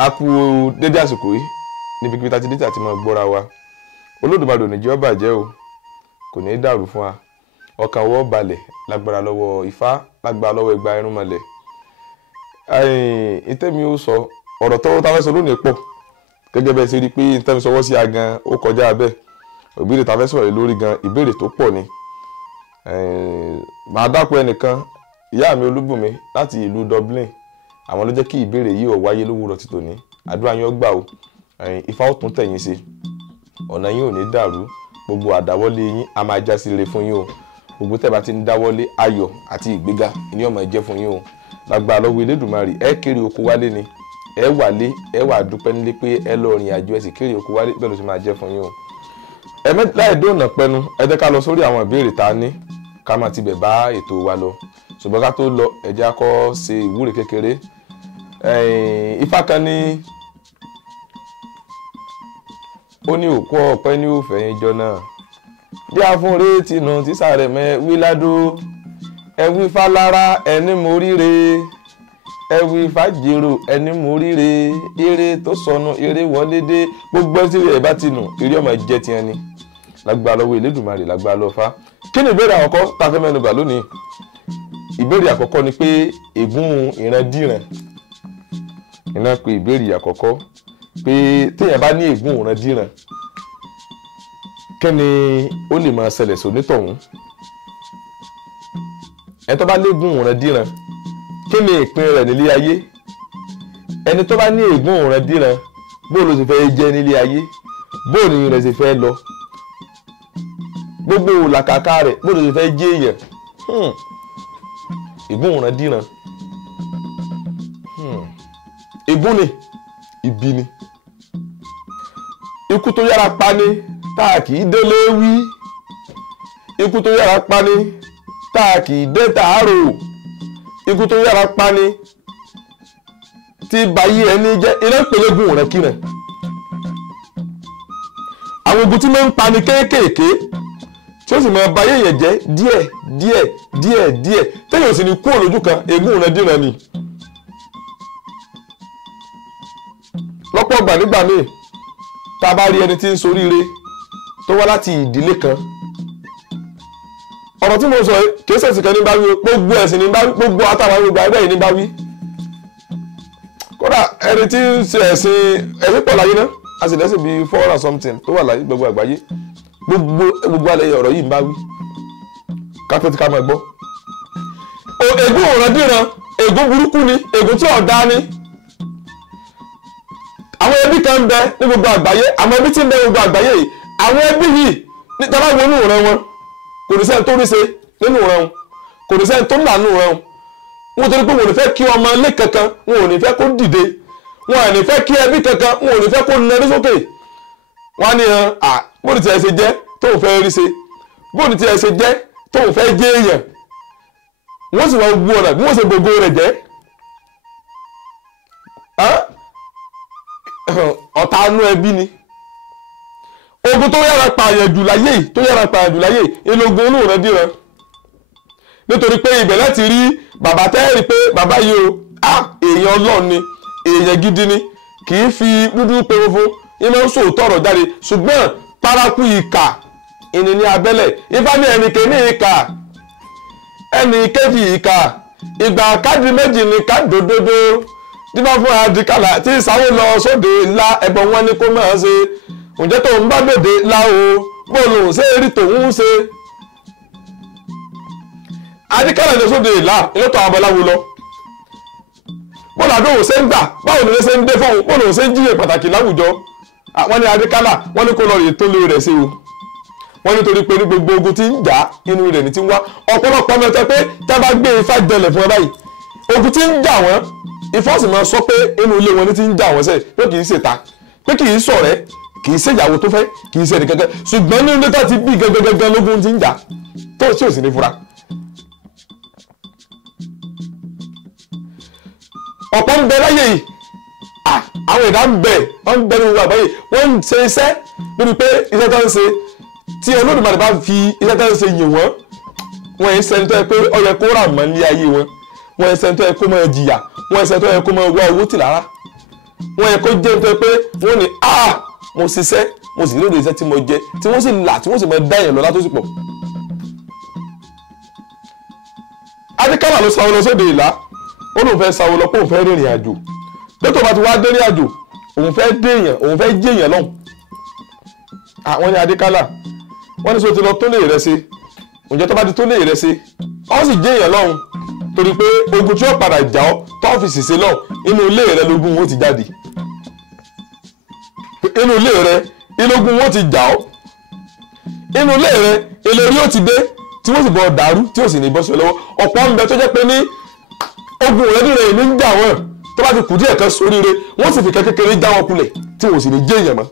a kú dédé àsìkò yìí níbi kíbi tá ti dé tí a ti máa gbọ́ra wa Olódùmarè ò ní jẹ́ ó bàjẹ́ o kò ní í dàrú fún wa ọkàn wọ́ balẹ̀ lágbára lọ́wọ́ Ifá lágbára lọ́wọ́ Ẹgba Irúnmọlẹ̀. ìtẹ́mi ó sọ ọ̀rọ̀ tọ́wọ́ tá fẹ́ sọ lónìí pọ̀ gẹ́gẹ́ bẹ́ẹ̀ ṣe rí i pé ìtẹ́mi sọwọ́ sí agan ó kọjá bẹ́ẹ̀ ìbéèrè tá fẹ́ sọ̀rọ̀ lórí gan ìbéèrè tó pọ̀ ni. màá dákun ẹnìkan ìyá mi Olúbùnmi láti ìlú Dublin àwọn ló jẹ́ kí ìbéèrè yìí ó wáyé lówùúrọ̀ ti tòní àdúrà yín ó gbà o Ifá ó tún tẹ̀yìn sí ọ̀nà yín ò ní dàrú gbogbo àdáwọ́lé yín a máa já sí rere fún yín o gbogbo tẹ́ bá ti ń dáwọ́lé ayọ̀ àti ìgbéga ni ó máa jẹ́ fún yín o lágbára lọ́wọ́ Elédùmarè ẹ kéré oko wálé ni ẹ wálé ẹ wà dúpẹ́ nílé pé ẹ lọ rìn àjò ẹ sì kéré oko wálé bẹ́ẹ̀ ló sì máa jẹ́ fún yín o. láì dóònà pẹnu ẹ jẹ́ ká lọ sórí àwọn ìbéèrè tá a ní ká máa tibẹ̀ bá ètò wa lọ ṣùgbọ́n ká tó lọ ẹ jẹ́ á kọ́ ṣe ìwúre kékeré. Ifá kan ní ó ní òkú ọ̀pẹ ní òfẹ̀yìn jọ náà bí afúnre tinú tísàrẹ̀ mẹ́ wíládó ẹwí fálára ẹni mo ríre ẹwí fàjèrò ẹni mo ríre eré tó sọnù eré wọlé dé gbogbo ẹtí rẹ̀ bá ti nù eré ọmọ jẹ́ tiẹ̀ ni lágbára lọ́wọ́ Elédùmarè lágbára lọ́wọ́ Ifá. kí ni ìbéèrè àkọ́kọ́ tá a fẹ́ mẹ́nu bà lónìí? ìbéèrè àkọ́kọ́ ni pé ègún ìrandíran iná pé ìbéèrè àkọ́kọ́ pé téèyàn bá ní ègún ìrandíran kí ni ó lè máa ṣẹlẹ̀ sónítọ̀hún? ẹni tó bá légún ìrandíran kí ni ìpín rẹ̀ nílé ayé? ẹni tó bá ní ègún ìrandíran bó ló sì fẹ́ jẹ́ nílé ayé? bó ni rẹ̀ sì fẹ́ lọ? gbogbo làkàkà rẹ̀ bó ló sì fẹ́ jẹ́ èèyàn? ègún ìrandíran ègún ni ibi ni ikú tó yára pa ni tá a kì í délé wí ikú tó yára pa ni tá a kì í dé tàárò ikú tó yára pa ni tí bayé ẹni jẹ́ iná pẹ̀lẹ́gùn rẹ̀ kíran. àwọn ogun tí máa ń pa ni kéékèèké tí ó sì máa bayé yẹn jẹ́ díẹ̀ díẹ̀ díẹ̀ díẹ̀ téèyàn sì ní kú òlójú kan ègún rẹ̀ dìran ni. lọ́pọ̀ ọgbà nígbà míì tá a bá rí ẹni tí ń soríire tó wá láti ìdílé kan ọ̀rọ̀ tí mo sọ kìí ṣẹ̀sìn kan ní bá wí gbogbo ẹ̀sìn ní bá wí gbogbo àtàwọn gbogbo ẹgbẹ́ yìí ní bá wí kódà ẹni tí ń ṣe ẹ̀sìn pọ̀ láyé náà a sì lẹ́sìn bíi 400 something tó wà láyé gbogbo àgbáyé gbogbo alẹ́ ọ̀rọ̀ yìí ń bá wí kápẹ́tì ká máa gbọ́. ègún ìrandíran ègún burúkú ni ègún tí ọ̀dá ni. àwọn ẹbí kan ń bẹ ní gbogbo àgbáyé àwọn ẹbí tí ń bẹ ní gbogbo àgbáyé yìí àwọn ẹbí yìí ní tọ́lá wo inú ìran wọn kò ní sẹ́ni tó rí ṣe nínú ìran wọn kò ní sẹ́ni tó là nínú ìran wọn torí pé wọn ò ní fẹ́ kí ọmọ ilé kankan wọn ò ní fẹ́ kó dìde wọn ò ní fẹ́ kí ẹbí kankan wọn ò ní fẹ́ kó nẹrí sókè wọn ní bó ni tiẹ̀ ṣe jẹ́ tóun fẹ́ rí ṣe bó ni tiẹ̀ ṣe jẹ́ tóun fẹ́ jẹ́ èèyàn wọ́n sì wọ́n gbó ọ̀nà bí wọ́n ṣe gbogbo rẹ̀ jẹ́ ọ̀tá inú ẹbí ni. ogun tó yára pààyàn jù láyé ìlógun inú ìrandíran nítorí pé ibẹ̀ láti rí bàbá tẹ́rì pé bàbá yìí o èèyàn Ọlọ́run ni èèyàn gidi ni kì í fi dúdú pé fún iná ń sòótọ́ ọ̀rọ̀ jáde ṣùgbọ́n paraku ìkà ìní ní abẹ́lẹ̀ Ifá ní ẹnìkẹ́ ní ìkà ẹnì kejì ìkà ìgbà káàdì méjì ní káàdòdòdó tí bá fún adìkálà tí ìsáwó lọ sóde ńlá ẹ̀bọ̀n wọn ni kó máa ṣe ǹjẹ́ tó ń bá dòde ńlá o bó lòun ṣe rí tòun ṣe. adìkálà ní sóde ńlá ilé tó àwọn ọmọláwo lọ bó làdó òun ṣe ń gbà báwo ni ṣe ń dé fóun bó lòun ṣe ń jíyè pàtàkì láwùjọ. wọ́n ní adìkálà wọ́n ní kó lọ rèé tó lé rẹ̀ sí o wọ́n nítorí pé ní gbogbo ogun tí ń jà inú rẹ̀ ní ti ń wá ọ̀pọ̀lọpọ̀ mẹ́tẹ́ pé tá a bá gbé Ifá jẹlẹ̀ fún ẹ báyìí ogun tí ń jà wọ́n Ifá sì máa sọ pé inú ilé wọn ní ti ń jà wọ́n sẹ́yìn pé kì í ṣe ta pé kì í ṣọ̀rẹ́ kì í ṣe ìyàwó tó fẹ́ kì í ṣe ẹnì kankan ṣùgbọ́n ní ilé tá ti bí gẹ́gẹ́gẹ́ lógun ti ń jà tó tí ò sì ní fura. ọ̀pọ̀ ń bẹ láyé yìí àwọn ẹ̀dá ń bẹ wọ́n ń bẹ ní gbogbo àgbáyé wọ́n ń ṣe iṣẹ́ lórí pé iṣẹ́ tó ń ṣe tí Olódùmarè bá fi iṣẹ́ tó ń ṣe yìn wọ́n ń sẹ́ni tó yẹ pé ó yẹ kó rà mọ́ ní ayé wọn ń sẹ́ni tó yẹ kó máa jìyà wọ́n ń sẹ́ni tó yẹ kó máa wá owó tì lára wọ́n yẹ kó jẹ́ nítorí pé wọ́n ní mo ṣiṣẹ́ mo sì lóde iṣẹ́ tí mo jẹ tí wọ́n sì là tí wọ́n sì máa dá èèyàn lọ látó sì pọ̀. Adékálà ló sáwọ́ lọ sóde Ìlá ó lóun fẹ́ sáwọ́ lọ pé òun fẹ́ rìnrìn àjò pé tó bá ti wá dé ní àjò òun fẹ́ dé èèyàn òun fẹ́ jẹ́ èèyàn lọ́hùn. Àwọn ní Adékálà wọ́n ní sọ ti lọ tó lè rẹ ṣe ǹjẹ́ tó bá ti tó lè rẹ ṣe ó sì jẹ́ èèyàn lọ́hùn torí pé ogun tí ó padà jà ọ́ tó fi ṣìṣe lọ inú ilé rẹ lógún wọn ti jáde inú ilé rẹ ilógún wọn ti jà ọ́ inú ilé rẹ ìlérí ó ti dé tí wọ́n sì bọ̀ dàrú tí ó sì ní bọ́ sí ọ lọ́wọ́ ọ̀pọ̀ ń bẹ tó jẹ́ pé ní ogun rẹ ní rẹ ìní ń jà wọ́n tó bá ti kù díẹ̀ kan sóríire wọ́n sì fi kékeré já wọn kulẹ̀ tí wọ́n sì ní jẹ́ èèyàn mọ́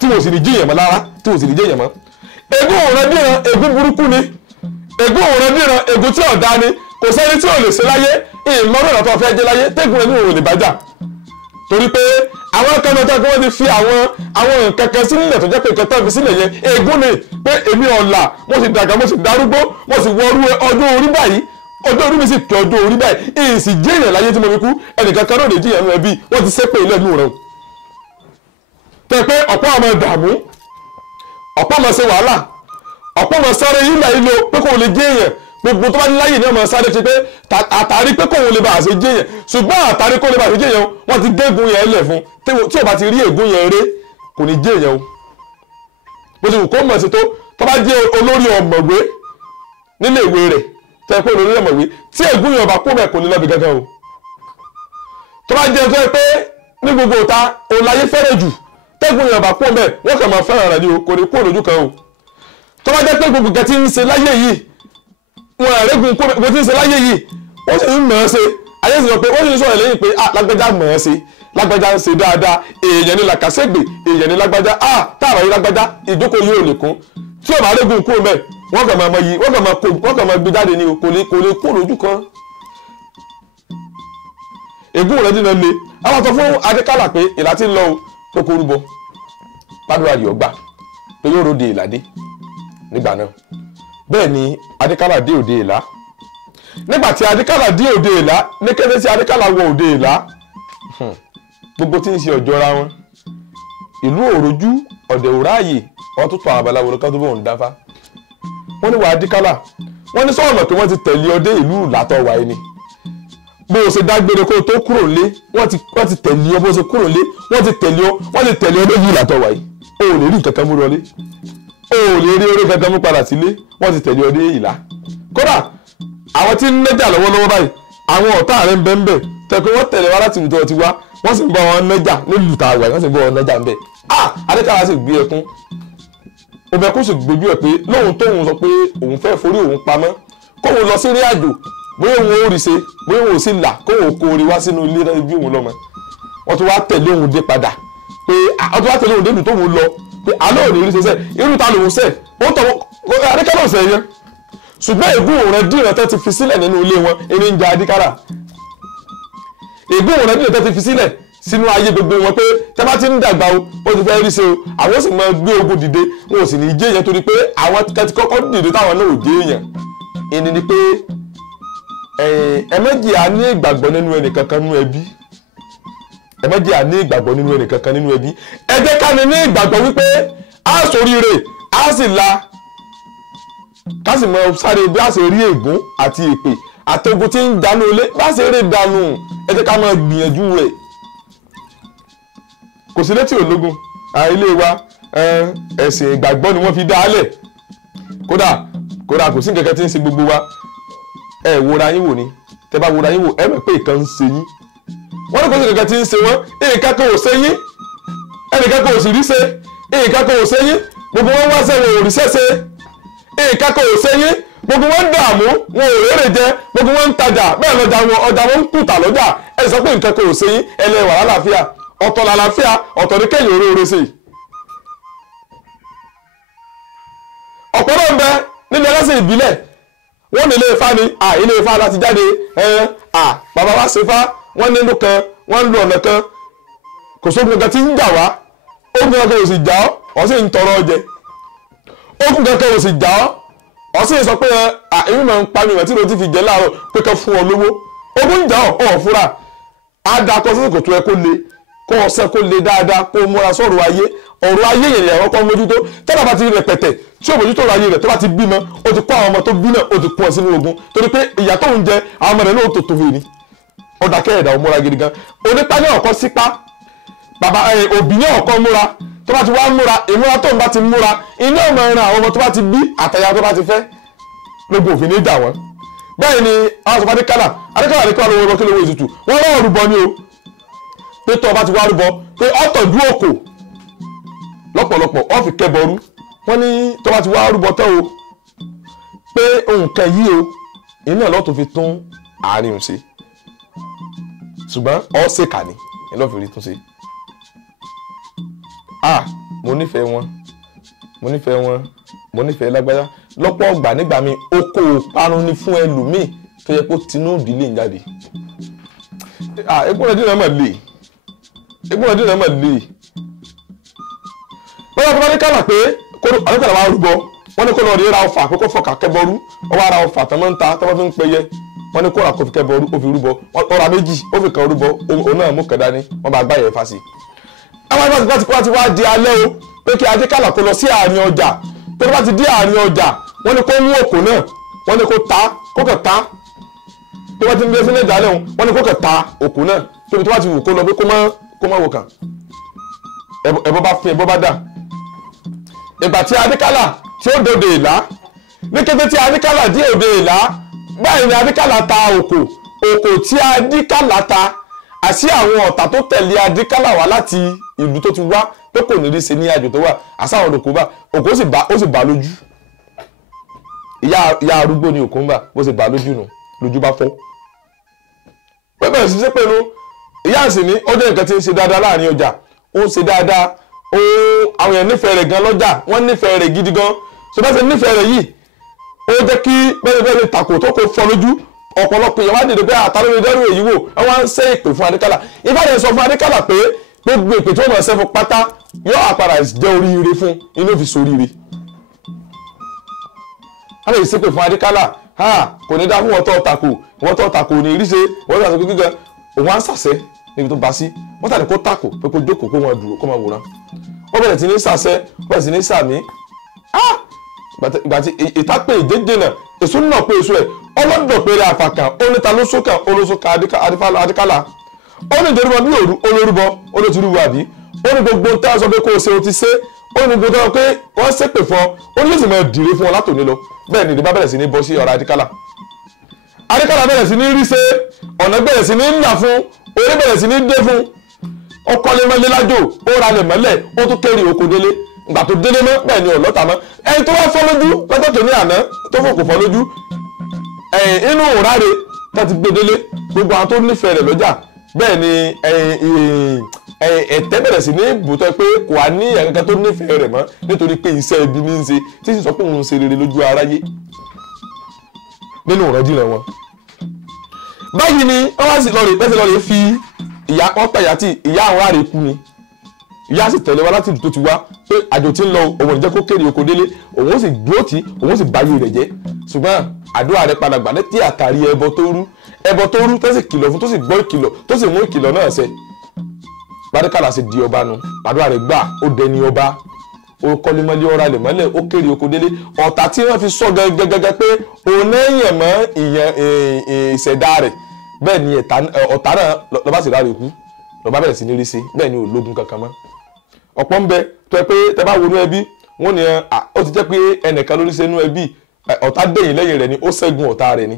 tí wọ́n sì ní jẹ́ èèyàn mọ́ lára tí wọ́n sì ní jẹ́ èèyàn mọ́ ègún òun rẹ dìran ègún burúkú ni ègún òun rẹ dìran ègún tí ọ̀dá ni kò sẹ́ni tí ò lè ṣe láyé ìmọ̀ràn ìrọ̀tọ̀ fẹ́ jẹ́ láyé tẹ́gùn ẹni òun lè bájà torí pé àwọn akẹ́mọ̀tọ́ kí wọ́n ti fi àwọn kẹ̀kẹ́ sílẹ̀ tó jẹ́ pé kẹ̀kẹ́ fi sílẹ̀ yẹn ègún ni pé èmi ọ̀la mo sì dàgbà mo sì darúgbó mo sì wọrú ọjọ́ orí báyìí ọjọ́ orí mi sì pé ọjọ́ orí báyìí èyí sì jẹ́ èèyàn láyé tí mo fi kú ẹnìkan kan náà lè jíyàn nù ẹbí wọ́n ti ṣépè ilé ẹnu rẹ̀ tẹ́ pé ọ̀pọ̀ ọmọ dààmú ọ̀pọ̀ ọmọ ṣe wàhálà ọ̀pọ̀ ọmọ sáré yílà ìlò pé kò lè jẹ́ èèyàn gbogbo tó bá ní láyè ní ọmọ sáré ti pé àtàrí pé kò lè bá àṣẹ jẹ́ èèyàn ṣùgbọ́n àtàrí kò lè bá àṣẹ jẹ́ èèyàn wọ́n ti gégún yẹn lẹ̀ fún tí ò bá ti rí ègún yẹn ré kò ní jẹ́ èèyàn o bó ti wù kó mọ̀ sí tó bá jẹ́ olórí ọ̀mọ̀wé nílé ìwé rẹ̀ tẹ́ pé olórí ọ̀mọ̀wé tí ègún yẹn ọba kó bẹ̀ kò ní lọ́bi gángan o tó bá jẹ́ tó pé ní gbogbo ìta òláyé fẹ́rẹ̀ jù tẹ́gùn yẹn ọba kó bẹ̀ wọ́n kàn máa fẹ́ràn rẹ̀ ni o kò ní kó lójú kan o tó bá jẹ́ pé gbogbo nǹkan tí ń ṣe láyé yìí wọn àrẹ́gùn kó bẹ̀ tí ń ṣe láyé yìí wọ́n sì ń mọ̀ ọ́n ṣe ayé sì sọ pé wọ́n sì ń sọ̀rọ̀ lẹ́yìn pé lágbájá mọ̀ ọ́n ṣe lágbájá ń ṣe dáadáa èèyàn ní làkàṣègbè èèyàn ní lágbájá táàrà yìí lágbájá ìjókòó yìí ò lè kún tí ò bá rẹ́gùn kó bẹ̀ wọ́n kàn máa yí wọ́n kàn máa gbé jáde ní o kò lè kó lójú kan ègún rẹ̀ dínà le àwọn sọ fún Adékálà pé Ìlá ti ń lọ o tó kó rúbọ ládùúrà yìí ọgbà pé yóò ròde Ìlá dé nígbà náà bẹ́ẹ̀ ni Adékálà dé òde Ìlá nígbà tí Adékálà dé òde Ìlá ní kété tí Adékálà wọ òde Ìlá gbogbo tí ń ṣe ọjọ́ra wọn ìlú òrojú ọ̀dẹ̀ òráàyè wọ́n tún tọ́ àwọn babaláwo lọ́kàn tó bóun dáfá wọ́n ní wà Adékálà wọ́n ní sọ́ọ̀mọ̀ pé wọ́n ti tẹ̀lé ọdẹ ìlú látọ̀ wáyé ni bó o ṣe dágbére kó o tó kúrò lé wọ́n ti tẹ̀lé ọ bó o ṣe kúrò lé wọ́n ti tẹ̀lé ọdẹ ìlú látọ̀ wáyé o ò lè rí nǹkan kan mú lọlé o ò lè rí orí kankan mú padà sílé wọ́n ti tẹ̀lé ọdẹ Ìlá kódà àwọn tí ń nẹ́jà lọ́wọ́lọ́wọ́ báyìí àwọn ọ̀tá rẹ̀ ń bẹ ń bẹ tẹ̀pẹ́ wọ́n tẹ̀lé wá láti ìlú ti wá wọ́n sì ń bá wọn nẹ́jà nílùú tá a wà wọ́n sì ń bá wọn nẹ́jà ń bẹ Adékálà sì gbé ẹkún òbẹ̀kún sì gbójú ẹ̀ pé lóhun tóhun sọ pé òun fẹ́ forí òun pamọ́ kóhun lọ sí rí àjò bóyá òun ò rí ṣe bóyá òun ò sì là kóhun kó orí wá sínú ilé ibi òun lọ́mọ wọ́n tún wá tẹ̀lé òun dé padà pé wọ́n tún wá tẹ̀lé òun dé ìlú tóhun lọ pé alẹ́ òní rí ṣe sẹ́ irú ta lòun sẹ́ ó tọ̀ Adékálà ọ̀sẹ̀ yẹn ṣùgbọ́n ègún òun rẹ̀ dìrẹ̀ tẹ́ ti fi sílẹ̀ nínú ilé wọn eré ń jẹ Adékálà ègún òun rẹ̀ dìrẹ̀ tẹ́ ti fi sílẹ̀ sínú ayé gbogbo wọn pé tẹ́ bá ti ń dàgbà ó ti fẹ́ rí ṣe o àwọn sì máa gbé ogun dìde wọn ò sì ní jẹ́ èèyàn torí pé àwọn kẹ́tí kọ́kọ́ dìde táwọn náà ò jẹ́ èèyàn ìní ni pé ẹ̀mẹ́jì á ní ìgbàgbọ́ nínú ẹnìkankan nínú ẹbí ẹ̀mẹ́jì á ní ìgbàgbọ́ nínú ẹnìkankan nínú ẹbí ẹ jẹ́ ká ní ìgbàgbọ́ wípé á ṣoríire á sì la ká sì mọ sáré bí á ṣe rí ègún àti èpè àtẹ̀gùn tí ń dànù ilé bá ṣe eré dànù ẹ jẹ́ ká máa gbìyànjú rẹ̀ kò sí létí ológun ilé wa ẹ̀sìn ìgbàgbọ́ ni wọ́n fi dá a lẹ̀ kódà kò sí nǹkan tí ń ṣe gbogbo wa ẹ wòra yín wò ni tẹ́ bá wòra yín wò ẹ mọ̀ pé nǹkan ń ṣe yín wọ́n ní kò sí nǹkan tí ń ṣe wọ́n nǹkan kan ò ṣe yín ẹnìkan kan ò sì rí ṣe nǹkan kan ò ṣe yín gbogbo wọn wá sẹ́wọ̀n ò rí ṣẹ́ṣe nǹkan kan ò ṣe yín gbogbo wọn ń dààmú wọn ò rérè jẹ gbogbo wọn ń tajà bẹ́ẹ̀ ọjà wọn ń kùtà lọ́jà ẹ sọ pé nǹkan kan ò ṣe yín ẹlẹ́wà lálàáfíà ọ̀tọ̀ làlàáfíà ọ̀tọ̀ ní kẹ́yìn oróore sí i. ọ̀pọ̀ náà ń bẹ nínú ẹlẹ́sìn ìbílẹ̀ wọ́n ní ilé Ifá ni ilé Ifá láti jáde bàbá wa ṣe fá wọ́n nínú kan wọ́n ń lo ọ̀nà kan kò sóògùn kankan tí ń jà wá ogun kankan ò sì jà ọ́ sì ń tọrọ jẹ ogun kankan ò sì jà ọ́ sì ń sọ pé èmi máa ń pa mi ìrántí ló ti fi jẹ láàárọ̀ pé ká fún ọ lówó ogun jà ọ̀ fúra adakọ sí kò tó ẹ kó le kó ọsẹ kó le dáadáa kó múra sọ̀rọ̀ ayé ọ̀rọ̀ ayé yẹn lè ọkọ̀ mójútó tẹ́lá bá ti rẹpẹtẹ tí ò mójútó ọ̀rọ̀ ayé rẹ̀ tó bá ti bímọ ó ti kó àwọn ọmọ tó bí náà ó ti kó ọ sínú ogun torí pé ìyà tó ń jẹ àwọn ọmọ rẹ̀ náà ó tó tóbi ni ọ̀dà kẹ́ẹ̀dà ò múra gidi gan onípa ní ọ̀kọ́ sípá bàbá òbí ní ọ̀kọ́ múra tó bá ti wá múra ìmúra tó ń bá ti múra iná ọmọ ẹran àwọn ọmọ tó bá ti bí àtàyà tó bá ti fẹ́ lógun òfin ní dà wọ́n bẹ́ẹ̀ ni àwọn sọ̀fà adékálà ní kí wọ́n lówó kí lówó ètùtù wọ́n lọ́wọ́ rúbọ ní o pé tó bá ti wá rúbọ pé ọ̀tọ̀jú òkò lọ́pọ̀lọpọ̀ ọ́ fi kẹbọrú wọ́n ní tó bá ti wá rúbọ tán o pé nǹkan yìí o iná lọ́tọ̀ fi tún àárín ṣe ṣùgbọ́n ọ́ ṣèkà ni iná fi rí tún ṣe mo nífẹ̀ẹ́ wọn mo nífẹ̀ẹ́ lágbájá lọ́pọ̀ ọgbà nígbà mi oko parun ni fún ẹlòmíì tó yẹ kó tinú ìdílé ń jáde egbọ́n ọdún náà mà lè wọ́n yà fún adékàlà pé adékàlà wà rúbọ wọ́n ní kó lọ rí ra ọfà àkókò fọkà kẹbọrú ọwọ́ ara ọfà tó máa ń ta tó máa fi ń pẹyẹ wọ́n ní kó ra kó fi kẹbọrú ó fi rúbọ ọ̀rà méjì ó fi kan rúbọ òun náà mú kẹdá ní wọ́n bá gbáyẹ̀ fásì. àwọn ìbáṣepọ̀ ti wá di alẹ́ o pé kí adékàlà kó lọ sí àárín ọjà tó bá ti dé àárín ọjà wọ́n ní kó mú òkò náà wọ́n ní kó kàn ta tó bá ti ń gbé sílẹ̀ ìdálẹ́ wọn wọ́n ní kó kàn ta òkò náà tóbi tó bá ti wù kó lọ pé kó má wò kàn ẹbọ bá fún ẹbọ bá dà ìgbà tí adékàlà tí ó dòde ìlà ní kété tí adékàlà dé òde ìlà báyìí ni adékàlà ta òkò tí adékàlà ta àti àwọn ọ̀tá tó tẹ̀lé adékàlà wá láti ìlú tó ti wá pé kò ní rí ṣe ní àjò tó wà àsáwọn òkò ó sì bá lójú ìyá arúgbó ni òkò ń bà bó sì bá lójú nù lójú bá fọ́ pẹ́pẹ́ sí pẹ̀lú ìyá àsìn ní ó jẹ́ nǹkan tí ń ṣe dáadáa láàrin ọjà ó ń ṣe dáadáa àwọn èèyàn nífẹ̀ẹ́ rẹ̀ gan lọ́jà wọ́n nífẹ̀ẹ́ rẹ̀ gidi gan so bá ṣe nífẹ̀ẹ́ rẹ̀ yìí ó jẹ́ kí bẹ́ẹ̀ tàkò tó kò fọ́ lójú ọ̀pọ̀lọpọ̀ èèyàn wá dìde pé àtàlórí dẹ́rù èyí wò wọ́n wá ń ṣe ìpè fún adékàlà ìbáraẹ̀ sọ fún adékàlà pé gbogbo ìpè tó mọ̀ ṣe fún pátá yóò àpàrà jẹ́ oríire fún inú fi soríire a lè ṣépè fún adékàlà kò ní dá fún wọ́n tó tàkò ní ìríṣe wọ́n tó tàkò gígan òun á ń sàṣẹ níbi tó bá sí wọ́n tàbí kó tàkò pé kó jókòó kó wọn dúró kó máa wòran wọ́n bẹ̀rẹ̀ sí ní sàṣẹ wọ́n bẹ̀rẹ̀ sí ní sàmí ìgbà tí ìtàpé ìdédénà èso náà pé èso ẹ̀ ọlọ́dọ̀ péré àfàkàn oníta ló sókà adékàlà ó ní ìdérúbọ bí òru olórúbọ olótìrúbọ àbí ó ní gbogbo tá a sọ pé kó o ṣe o ti ṣe ó ní gbogbo tó sọ pé wọ́n ṣépè fún ọ ó ní lè sì máa dìre fún ọ látòní lọ bẹ́ẹ̀ ni ìdìbò bẹ̀rẹ̀ sí ní bọ́ sí ọ̀rọ̀ adékàlà bẹ̀rẹ̀ sí ní rí ṣe ọ̀nà bẹ̀rẹ̀ sí ní ńlá fún orí bẹ̀rẹ̀ sí ní dé fún ọkọlẹ̀ mọ́lẹ́ lájò ó ra lẹ̀ mọ́lẹ̀ ó tún kéré oko délé ìgbà tó délé mọ́ bẹ́ẹ̀ ni ọ̀lọ́ta mọ́ ẹni tó wá fọ́ lójú lọ́jọ́ tó ní àná tó fòkò fọ́ lójú inú òráre tó ti gbé délé gbogbo àwọn tó nífẹ̀ẹ́ rẹ̀ lọ́jà bẹ́ẹ̀ ni ẹ̀tẹ́ bẹ̀rẹ̀ sí ní bùtọ́ pé kò wá ní ẹ̀kankan tó nífẹ̀ẹ́ rẹ̀ mọ́ nítorí pé iṣẹ́ ibi ní í ṣe tí sì sọ pé òun ń ṣe rere lójú aráyé nínú ìrandíran wọn. báyìí ni wọ́n wá sí lọ́ọ̀rẹ́ fi ìyá wọn pẹ̀yà tí ìyá àwọn àrè kú ni ìyá sì tẹ̀lé wa láti ìlú tó ti wá pé àjò tí ń lọ òun ìjẹ́ kó kéré oko délé òun ó sì dúró tí òun ó sì báyé rẹ̀ jẹ́ ṣùgbọ́n àdúrà rẹ̀ padà gbà létí àtàrí ẹbọ tó rú tó sì kìlọ̀ fún tó sì gbọ́ ìkìlọ̀ tó sì mú ìkìlọ̀ náà ṣẹ Bàdékàlà sì di ọba nu àdúrà rẹ̀ gbà ó dẹni ọba ó kọ́lé mọ́lé ọ̀rá lè mọ́lẹ̀ ó kéré oko délé ọ̀tá tí wọ́n fi sọ gẹ́gẹ́gẹ́ pé òun náà yàn mọ́ ìṣẹ̀dá rẹ̀ bẹ́ẹ̀ ni ọ̀tá náà lọ́ba sì ráre kú lọ́ba bẹ̀rẹ̀ sí ní rí sí bẹ́ẹ̀ ni ológun kankan mọ́ ọ̀pọ̀ ń bẹ tó ẹ pé tẹ bá wọnú ẹbí wọ́n ní ó ti jẹ́ pé ẹnìkan lórí sẹ́nu ẹbí ọ̀tá dẹ̀yìn lẹ́yìn rẹ̀ ni ó ṣẹ́gun ọ̀tá rẹ̀ ni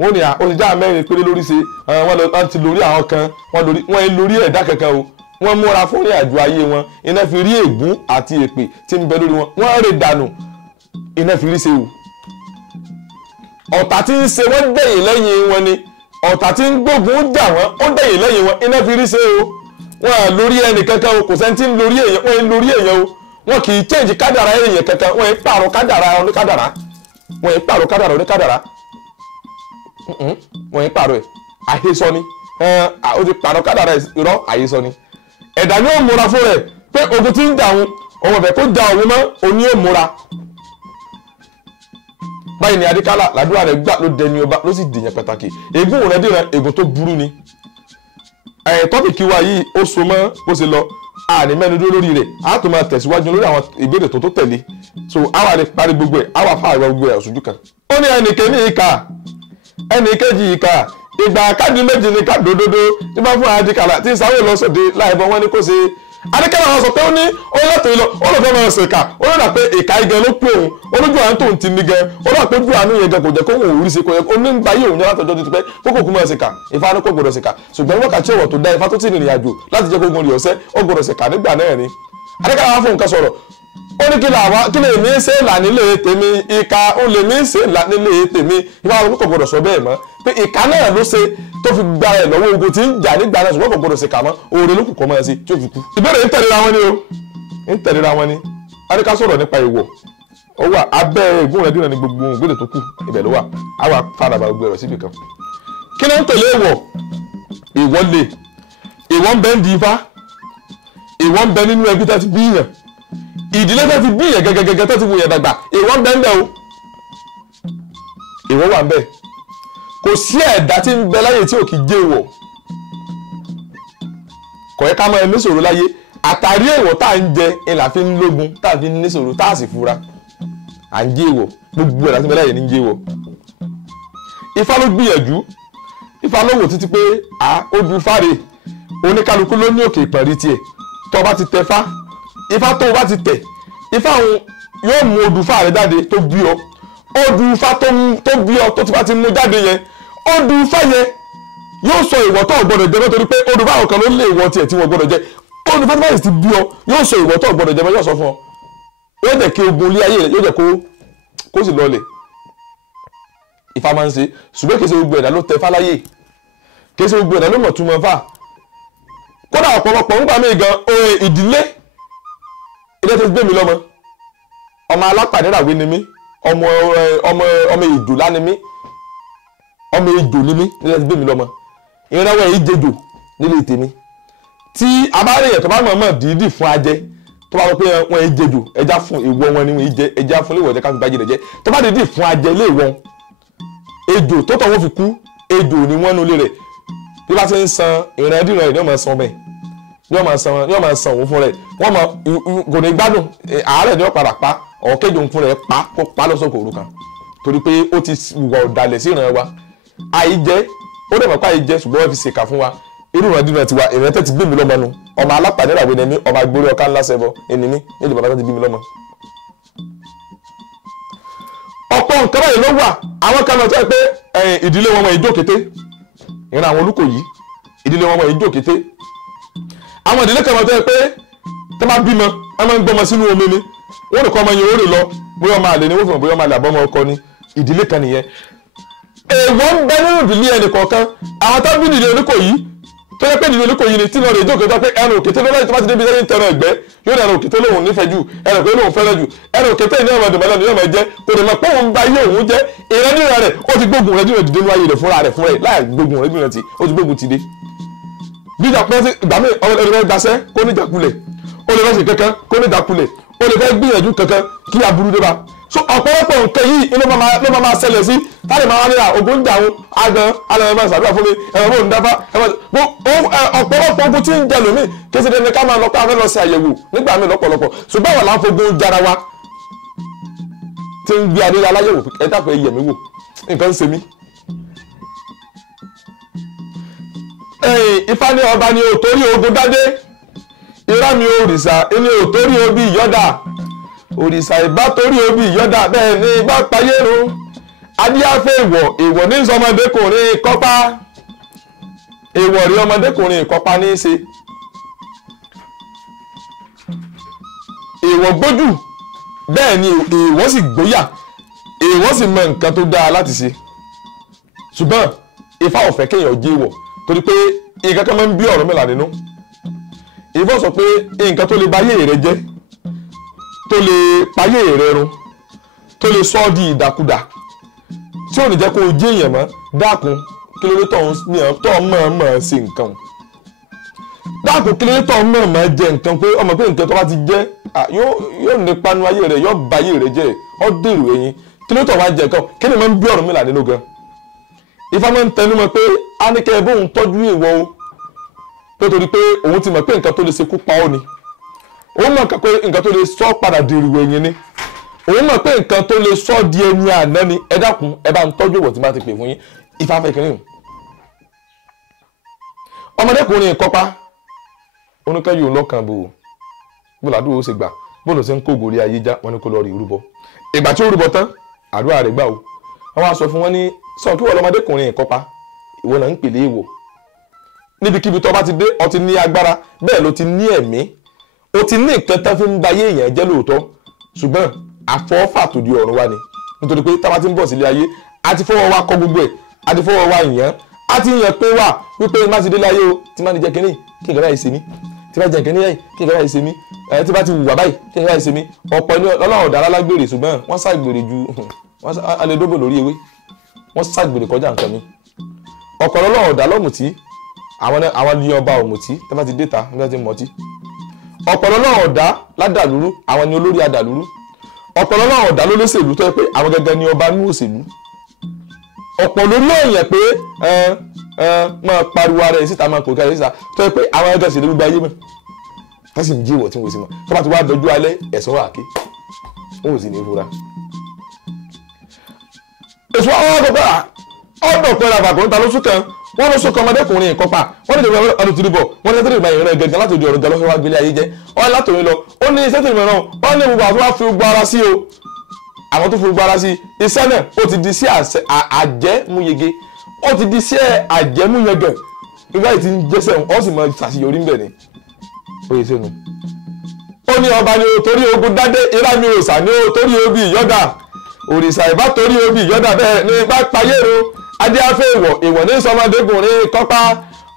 wọ́n ní ó ti já mẹ́rin péré lórí ṣe wọ́n ti lórí àwọn kan wọ́n lórí ẹ̀dá kankan o wọ́n múra fún ìrìn àjò ayé wọn iná fi rí ègún àti èpè tí ń bẹ lórí wọn wọ́n rè dànù iná fi rí ṣe o ọ̀tá tí ń ṣe wọ́n dẹ̀yìn lẹ́yìn wọn ni ọ̀tá tí ń gbógun jà wọ́n ó dẹ̀yìn lẹ́yìn wọn iná fi rí ṣe o wọ́n à lórí ẹnì kankan o kò sẹ́ni tí ń lórí èèyàn wọ́n ń lórí èèyàn o wọ́n kì í change kádàrá èèyàn kankan wọ́n ń pààrọ̀ kádàrá oníkádàrá wọ́n ń pààrọ̀ kádàrá oníkádàrá wọ́n ń pààrọ̀ ẹ̀ àhesọ ni ó ti pààrọ̀ kádàrá irọ́ àhesọ ni ẹ̀dá ni ó múra fún rẹ̀ pé ogun tí ń jà òun ọmọ ìfẹ́ kó ja òun mọ́ òní ó múra báyìí ni Adékálà làdúrà rẹ̀ gbà ló dẹni ọba ló sì dèyàn pàtàkì ègún rẹ̀ dìran ègún tó burú ni tọ́pìkì wa yìí ó so mọ́ bó ṣe lọ àní mẹ́nu dúró lórí rẹ̀ á tó máa tẹ̀síwájú lórí àwọn ìbéèrè tó tẹ̀lé so àwa lè parí gbogbo ẹ̀ àwa fà àgbà gbogbo ẹ̀ ọ̀ṣojú kan. ó ní ẹnìkejì ìka ẹnìkejì ìka ìgbà káàdì méjì ní ká dòdòdó tí bá fún Adékálà tí sáwé lọ sóde láìbọn wọn ni kò ṣe Adékálà wọn sọ pé ó ní olóòtú ìlọ olùfẹ́ máa ṣèkà ó lọ́dà pé ìka igẹ ló pé òun olójú àánú tóun ti ní gan ó lọ́dà pé ojú àánú yẹn gan kò jẹ́ kó òun ò rí ṣe kò yẹ kó ní gba yé òun yẹn látọjọ́ tó ti pẹ́ kókò kú máa ṣèkà Ifá ní kò gbọdọ̀ ṣèkà ṣùgbọ́n wákàtí ọ̀wọ̀ tó dá Ifá tó ti rìnrìn àjò láti jẹ́ kógun rí ọ̀sẹ́ ó gbọdọ̀ ṣèkà nígbà náà ni Adékálà wá fún nǹkan sọ̀rọ̀ ó ní kí lè mí ṣe là nílé tèmi ìka ó lè mí ṣe là nílé tèmi Ifá wọn kò gbọdọ̀ sọ bẹ́ẹ̀ mọ́ pé ìka náà ló ṣe tó fi gba ẹ̀ lọ́wọ́ ogun tí ń jà nígbà náà ṣùgbọ́n kò gbọdọ̀ ṣèkà mọ́ oore ló kù kọ́ mọ́ sí tí ó fi kú. ìbéèrè ń tẹ̀léra wọn ni o ń tẹ̀léra wọn ni Adékálà sọ̀rọ̀ nípa ìwọ̀ ó wà abẹ́ ègún rẹ̀ dìran ní gbogbo ìgbélé tó kù ibẹ̀ ló wà á wà fara bá gbogbo ẹ̀rọ síbi kan. kí ló ń tẹ̀lé ìwọ̀ ìwọ̀ lè ìwọ̀ ń bẹ ń di Ifá ìwọ̀ ń bẹ nínú ẹbí tó ti bí yàn ìdílé tó ti bí yàn gẹ́gẹ́gẹ́gẹ́ tó ti wù yàn dàgbà ìwọ̀ ń bẹ ń bẹ o ìwọ̀ wà ń bẹ kò sí ẹ̀dá tí ń bẹ láyé tí ò kì í jẹ́ ìwọ̀ kò yẹ ká máa ní ṣòro láyé àtàrí èèwọ̀ tá à ń jẹ ìlà fi ń lógun tá à fi ń ní ṣòro tá à sì fura à ń jẹ́ ìwọ̀ gbogbo ẹ̀dá tí ń bẹ láyé ní ń jẹ́ ìwọ̀ Ifá ló gbìyànjú Ifá ló wò títí pé ó du fáre oníkálukú ló ní òkè ìpẹ̀rí tiẹ̀ tó o bá ti tẹ fá Ifá tó o bá ti tẹ̀ Ifá òun yóò mú odù fá rẹ jáde tó bí ọ odù Ifá tó bí ọ tó ti bá ti mú jáde yẹn odù Ifá yẹn yóò sọ ìwọ̀ tó gbọdọ̀ jẹ nítorí pé odù Ifá kan ló lé ìwọ̀ tiẹ̀ tí wọ́n gbọdọ̀ jẹ odù Ifá tó bá ti bí ọ yóò sọ ìwọ̀ tó gbọdọ̀ jẹ yóò sọ fún ọ yóò jẹ́ kí ogun ilé ayé rẹ yóò jẹ́ kó sì lọlẹ̀ Ifá máa ń ṣe ṣùgbọ́n kì í ṣe gbogbo ẹ̀dá ló tẹ Ifá láyé kì í ṣe gbogbo ẹ̀dá ló mọ̀ túmọ̀ Ifá kódà ọ̀pọ̀lọpọ̀ ń gbà mí gan ìdílé ilé tó gbé mi lọ́mọ ọmọ alápàdéràwé ni mí ọmọ ìjòlá ni mí ọmọ ìjò ni mí nílẹ̀ ti gbé mi lọ́mọ ìrànwọ́ èyí jẹjò nílé tèmi tí a bá rí ẹ̀tọ́ bá mọ̀ dídì fún ajẹ́ tó bá wọ pé wọn èyí jẹjò ẹja fún ìwọ wọn ni wọn jẹ ẹja fún ilé ìwọ̀jẹ́ ká fi bá jẹ jẹ tó bá dídì fún ajẹ́ ilé ìwọ̀n ejò tó tọ̀ wọ́n fi kú ejò ni wọ́n nulẹ̀ rẹ̀ bí bá ti ń san ìrìnàdìrán rẹ̀ ni wọ́n máa san bẹ́ẹ̀ ni wọ́n máa san òun fún rẹ̀ wọ́n máa kò ní gbádùn àárẹ̀ ni wọ́n padà pa ọ̀kẹ́jọ òun fún rẹ̀ kó pa lọ́sọ̀kọ̀ òrukàn torí pé ó ti wà ọ̀dàlẹ̀ sí ìran wa àìjẹ́ ó dẹ̀ mọ̀ pé àìjẹ́ ṣùgbọ́n wọ́n fi ṣèkà fún wa irú ìrìnàdìrán tiwa ìrìnàtẹ̀ ti gbé mi lọ́mọ nu ọmọ alápàdéràwé ni mí ọmọ agbórí ọ̀ká ńlá sẹ́bọ̀ ẹni mí nílùú bàbá tó ti bí mi lọ́mọ. ọ̀pọ̀ nǹkan báyìí ló wà àwọn kan náà tó yẹ pé ìdílé wọn wọ̀nyí jókété ìran àwọn Olúkòyí ìdílé wọn wọ̀nyí jókété àwọn ìdílé kan náà tó yẹ pé tó bá bímọ ẹ máa ń gbọmọ sínú omi ni wọn nìkan ọmọ yẹn ó rè lọ bóyá ọmọ àlè ni wọn fi mọ bóyá ọmọ àlè àbọmọ ọkọ ni ìdílé kan nìyẹn èèwọ̀ ń bẹ nínú ìdílé ẹnì kọ̀ọ̀kan àwọn tó bí ìdílé Olúkòyí tó yẹ pé ìdílé Olúkòyí ni tí lọ rè jókòó tó pé ẹnu òkété lọ́wọ́ tó bá ti débi lẹ́yìn tẹ̀rọ ẹ̀gbẹ́ yóò ní ẹnu òkété lóhùn nífẹ̀ẹ́ jù ẹnu òkété lóhùn fẹ́rẹ̀ jù ẹnu òkété ní ọmọdé mọ́lẹ́ ní ọmọ ẹ̀jẹ̀ kò lè mọ̀ pé òun bá yé òun jẹ́ ìrẹ́dìrẹ́ rẹ̀ ó ti gbógun rẹ̀ dìde nínú ayé rẹ̀ fúnra rẹ̀ láì gbógun rẹ̀ dìde ó ti gbógun ti dé. bí ìjà pọ́n sí ìgbà míì ọmọ ẹni fẹ́ daṣẹ́ kó ní ìjàkulẹ̀ ó lè fẹ́ ṣe kankan kó ní ìjàkulẹ̀ ó lè fẹ́ gbìyànjú kankan kí aburú dé bá so ọ̀pọ̀lọpọ̀ nǹkan yìí ló máa ṣẹlẹ̀ sí táyì máa ní ogun jà ń agan alẹ́ máa ṣàdúrà fún mi ẹ̀rọ mò ń dáfá ọ̀pọ̀lọpọ̀ ogun tí ń jẹ lómi kí ṣe dandan ká máa lọ pé a fẹ́ lọ sí àyẹ̀wò nígbà míì lọ́pọ̀lọpọ̀ ṣùgbọ́n àwọn láǹfogun jára wa tí ń gbé adé aláyẹ̀wò ẹ dákun ẹ yẹ̀ mí wò nǹkan ń ṣe mí. Ifá ní ọba ni ò torí ogun dádé irá mi òrìṣà ẹni ò torí obì ìyọ́dà òrìṣà ìbá torí obì ìyọ́dà bẹ́ẹ̀ ni bá payé run adíáfẹ́ èèwọ̀ ní sọmọdékùnrin kọ́pá èèwọ̀ rí ọmọdékùnrin kọ́pá ní í ṣe èèwọ̀ gbójú bẹ́ẹ̀ ni èèwọ̀ sì gbóyà èèwọ̀ sì mọ nǹkan tó dáa láti ṣe ṣùgbọ́n Ifá ò fẹ́ kéèyàn jẹ́ èèwọ̀ torí pé nǹkan kan máa ń bí Ọ̀rúnmìlà nínú Ifá sọ pé nǹkan tó lè báyé rẹ jẹ́ tó lè payé rẹ run tó lè sọ ọ́ di ìdàkudà tí ò ní jẹ́ kó o jẹ́ èèyàn mọ́ dákun kí ló dé tó mọ̀ ṣe nǹkan dákun kí ló dé tó mọ̀ jẹ nǹkan pé ọmọ pé nǹkan tó bá ti jẹ́ yóò nípa nu ayé rẹ yóò báyé rẹ jẹ́ ọ́ dèrò ẹ̀yìn kí ló tọ̀ wá jẹ nǹkan kí ni máa ń bí Ọ̀rúnmìlà nínú gan Ifá máa ń tẹnu mọ́ pé a ní kẹ́ ẹ bóun tọ́jú èèwọ̀ o pé torí pé òun ti mọ̀ pé nǹkan tó lè ṣekú pa ọ́ ni òun mọ̀ pé nǹkan tó lè sọ padà dèrò ẹ̀yìn ni òun mọ̀ pé nǹkan tó lè sọ di ẹni àná ni ẹ dákun ẹ bá ń tọ́jú èèwọ̀ tí bá ti pè fún yín Ifá fẹ́ kiri ọmọdékùnrin ìkọ́pá oníkẹ́yọ̀ lọ́kàn bò bọ́ládùn ó sì gbà bọ́ọ̀lù sí ń kó gòrí ayé já wọn ni kó lọ rí ìrúbọ ìgbà tí ó rúbọ tán àdúrà rẹ̀ gbà o wọ́n wá sọ fún wọn ní sọ kí wọ́n lọ́mọdékùnrin ìkọ́pá ìwọ náà ń pèlè èèwọ̀ níbikíbi tó bá ti dé ó ti ní agbára bẹ́ẹ̀ ló ti ní ẹ̀mí ó ti ní nǹkan tán fi ń ba ayé èèyàn jẹ́ lóòótọ́ ṣùgbọ́n àfọwọ́fà tó di ọ̀run wá ni nítorí pé táwa ti ń bọ̀ sílé ayé a ti fọwọ́ wa kọ gbogbo ẹ̀ a ti fọwọ́ wa yàn á ti yàn pé wà wípé má ti délé ayé o tí má ti jẹ kínní kí nǹkan báyìí ṣe mí tí bá jẹ kínní yáyì kí nǹkan báyìí ṣe mí tí bá ti wùwà báyìí kí nǹkan báyìí ṣe mí ọ̀pọ̀ ní ọlọ́run ọ̀dà alágbèrè ṣùgbọ́n wọ́n ṣàgbèrè ju wọ́n alẹ́ dóbò lórí ewé wọ́n ṣàgbèrè kọjá nǹkan mi ọ̀pọ̀ ọlọ́run ọ̀dà lọ́mùtí àwọn ní ọba ọ̀mùtí tí bá ti dé ta bí wọ́n ti mọtí ọ̀pọ̀ ọlọ́run ọ̀dà ládàlúrú àwọn ní olórí adàlúrú ọ̀pọ̀ ọlọ́run ọ̀dà lólóṣèlú tó yẹ pé àwọn gẹ́gẹ́ ní ọba ní òṣèlú ọ̀pọ̀ lórí òyìn pé máa pariwo ara ẹ̀ síta máa kò kẹ́rẹ́ síta tó yẹ pé àwọn ẹgbẹ́ ìṣèlú gbogbo ayé mọ̀ wọ́n sì ń jí ìwọ̀ tí wọ́n sì mọ̀ tó bá ti wá dọjú alẹ́ ẹ̀sán wà ké wọ́n ò sì ní fura. èso àwọn ọ̀dọ̀ pẹ̀lú àbàkùn ta ló sún kan wọ́n ló sún kan ọmọdékùnrin ìkọ́pá wọ́n ní ìjọba ọdún tìrìbọ̀ wọ́n ní sẹ́tìrì ìgbà ìrìn gẹ̀gẹ̀ láti òdi ọ̀rọ̀ gẹ̀lọ́ fẹ́ wá gbélé ayé jẹ́ wọ́n látòrin lọ ó ní sẹ́tìrì mìíràn wọ́n ní gbogbo àwọn tó fi gbọ́ ara sí o àwọn tó fi gbọ́ ara sí iṣẹ́ náà ó ti di sí àjẹmúyege ó ti di sí àjẹmúyegẹ̀ nígbà tí ń jẹ́sẹ̀ ó sì mọ ṣàṣeyọrí ń bẹ̀ ni ó yẹ sẹ́nu. ó ní ọba ni o torí ogun dádé irá mi ò sà ní o torí obì ìyọ́dà òrìṣà ìbá torí obì ìyọ́dà bẹ́ẹ̀ ni bá payé ro adé afẹ́ ìwọ̀ ní sọmọdékùnrin kọ́pá